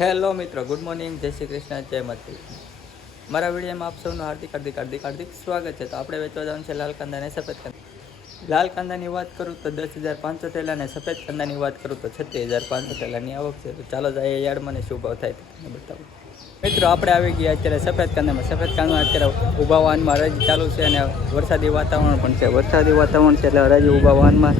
Hello મિત્રો, good morning, જય શ્રી કૃષ્ણ, જય માતા. મારા વિડીયોમાં આપ સૌનું હાર્દિક સ્વાગત છે. તો આપણે વેચવા જવાનું છે લાલ કાંદા અને સફેદ કાંદા. લાલ કાંદાની વાત કરું તો 10,500 થેલા અને સફેદ કાંદાની વાત કરું તો 36,500 થેલાની આવક છે. તો ચાલો જાય યાર્ડમાં ને શું ભાવ થાય તમને બતાવું. મિત્રો, આપણે આવી ગયા અત્યારે સફેદ કાંદામાં. સફેદ કાંદા અત્યારે ઊભા વાહનમાં હરાજી ચાલુ છે અને વરસાદી વાતાવરણ પણ છે. વરસાદી વાતાવરણ છે એટલે હરાજી ઊભા વાહનમાં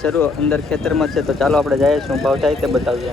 શરૂ અંદર ખેતરમાં છે. તો ચાલો આપણે જઈએ શું ભાવ થાય તે બતાવીએ.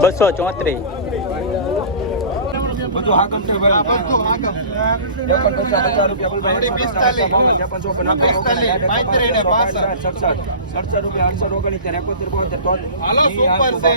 234 બધું હાકમ છે ભાઈ. 50 રૂપિયા બોલ ભાઈ. 45 67 રૂપિયા 819 71 હાલો સુપર છે. 75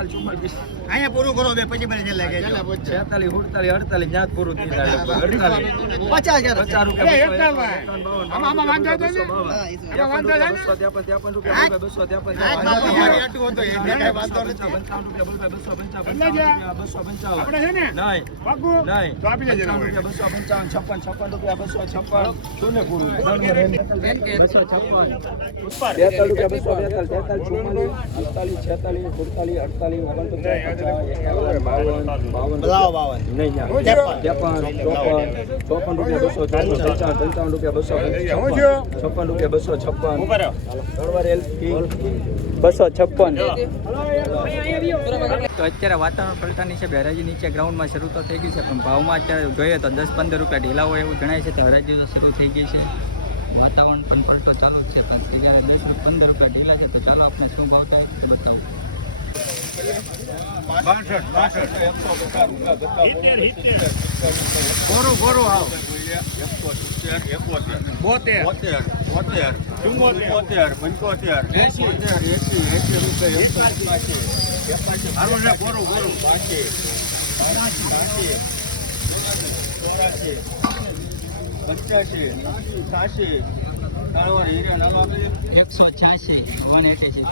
79 અહીંયા પૂરું કરો પછી મને લાગે 46 48 જ્યાં પૂરું થઈ જાય 50 રૂપિયા આમાં વાંધો તો ને આમાં વાંધો છે 253 રૂપિયા 255 આપણે છે ને નહીં પાકું નહીં તો આપી દેજો 255 56 રૂપિયા 256 શૂન્ય પૂરું 256. તો અત્યારે વાતાવરણ પલટાની છે. હરાજી નીચે ગ્રાઉન્ડમાં શરૂ તો થઈ ગઈ છે, પણ ભાવમાં અત્યારે જોઈએ તો 10-15 રૂપિયા ઢીલા હોય એવું જણાય છે. હરાજી તો શરૂ થઈ ગઈ છે. વાતાવરણ પણ પલટો ચાલુ જ છે, પણ અત્યારે 10-15 રૂપિયા ઢીલા છે. તો ચાલો આપણે શું ભાવ થાય તે બતાવું. 72 85 86 કાળવા હીરો નાનો આપી 186 186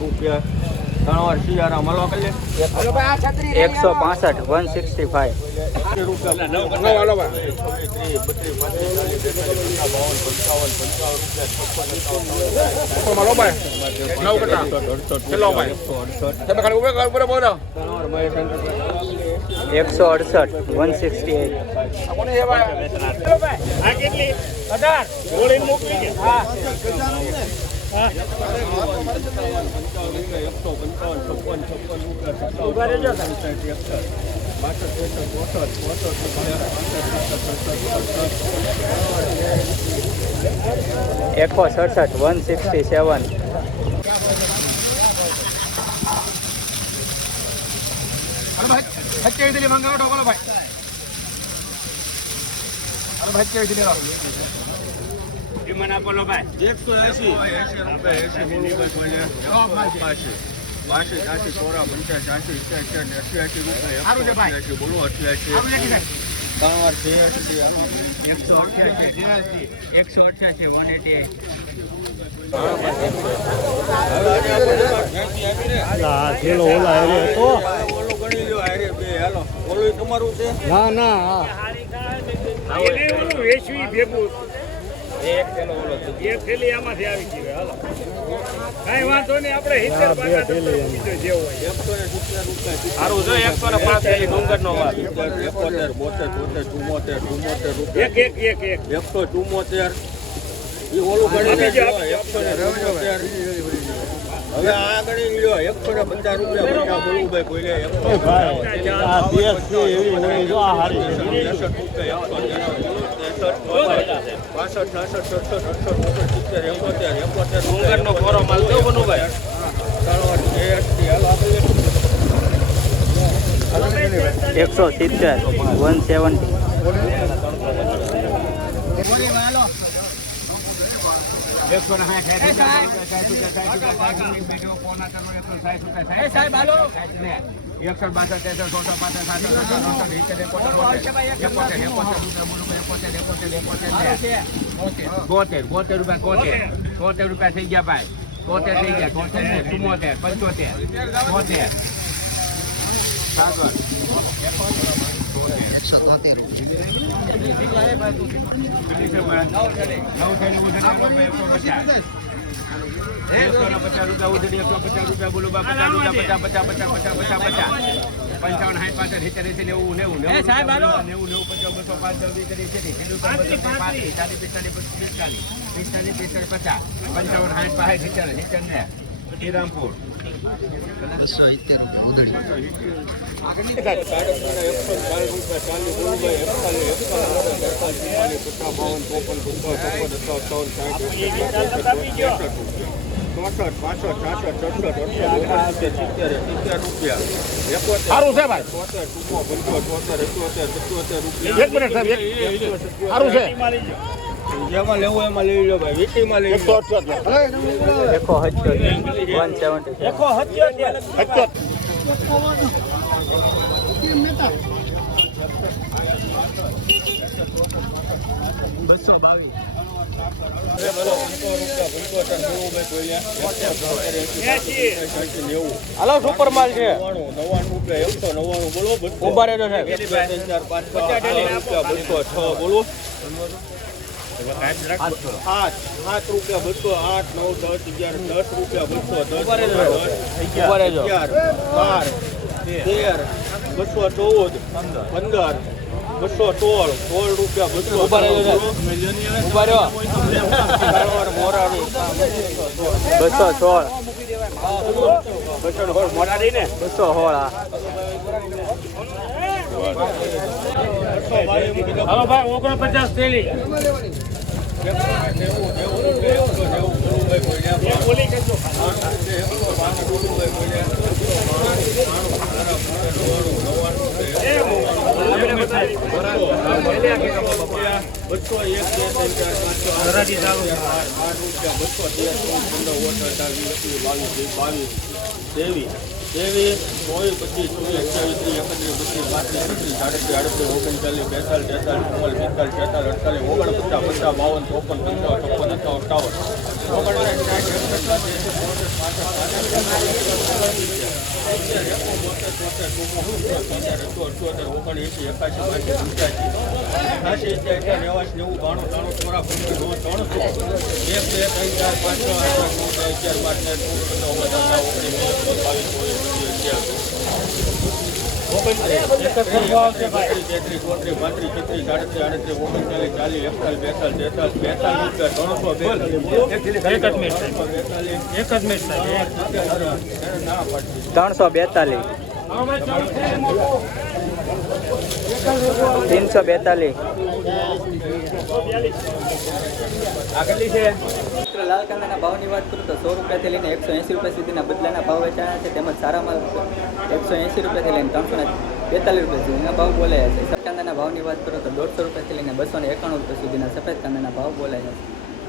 રૂપિયા કાળવા શિયારા મળવા કરી 165 165 168 તમારું છે ના ના એક કિલો ઓલો એક થેલી આમાંથી આવી ગઈ હાલો કાઈ વાંધો નહીં આપણે 70 સારું છે 105 થેલી ડુંગરનો વાત 71 72 73 74 એક એક એક એક 174 ઈ ઓલું ગણી 174 હવે આ ગણી લ્યો 150 રૂપિયા બોલું ભાઈ કોઈને આ બેસ છે એવી હોય જો આ હારી 65 નો કોરો માલ દો બનુભાઈ 170 170 રૂપિયા થઈ ગયા ભાઈ 73 થઈ ગયા 74 75 શ્રીરામપુર સારું છે ભાઈ એક મિનિટ સાહેબ સારું છે જેમાં લેવું એમાં લઈ લો ભાઈ વીટીમાં લઈ લો 280 હાલો સુપર માલ છે 99 રૂપિયા 199 બોલો ઉભા રહેજો સાહેબ બોલો 7 રૂપિયા 200 8 9 10 11 10 રૂપિયા 200 12 13 216 15 216 16 રૂપિયા 200 ઉભા રહેજો ઉભા રહ્યો 216 મોરારી ને 216 હાલો ભાઈ 49 થેલી બોલી કરજો એ 200 1 2 3 4 5 6 7 8 9 10 11 12 13 14 15 16 17 18 19 20 આગળની છે મિત્રો લાલ કાંદાના ભાવની વાત કરું તો 100 રૂપિયાથી લઈને 180 રૂપિયા સુધીના બદલાના ભાવ વેચાયા છે. તેમજ સારા માલ 180 રૂપિયાથી લઈને 342 રૂપિયા સુધીના ભાવ બોલાયા છે. સફેદ કાંદાના ભાવની વાત કરું તો 150 રૂપિયાથી લઈને 291 રૂપિયા સુધીના સફેદ કાંદાના ભાવ બોલાયા છે.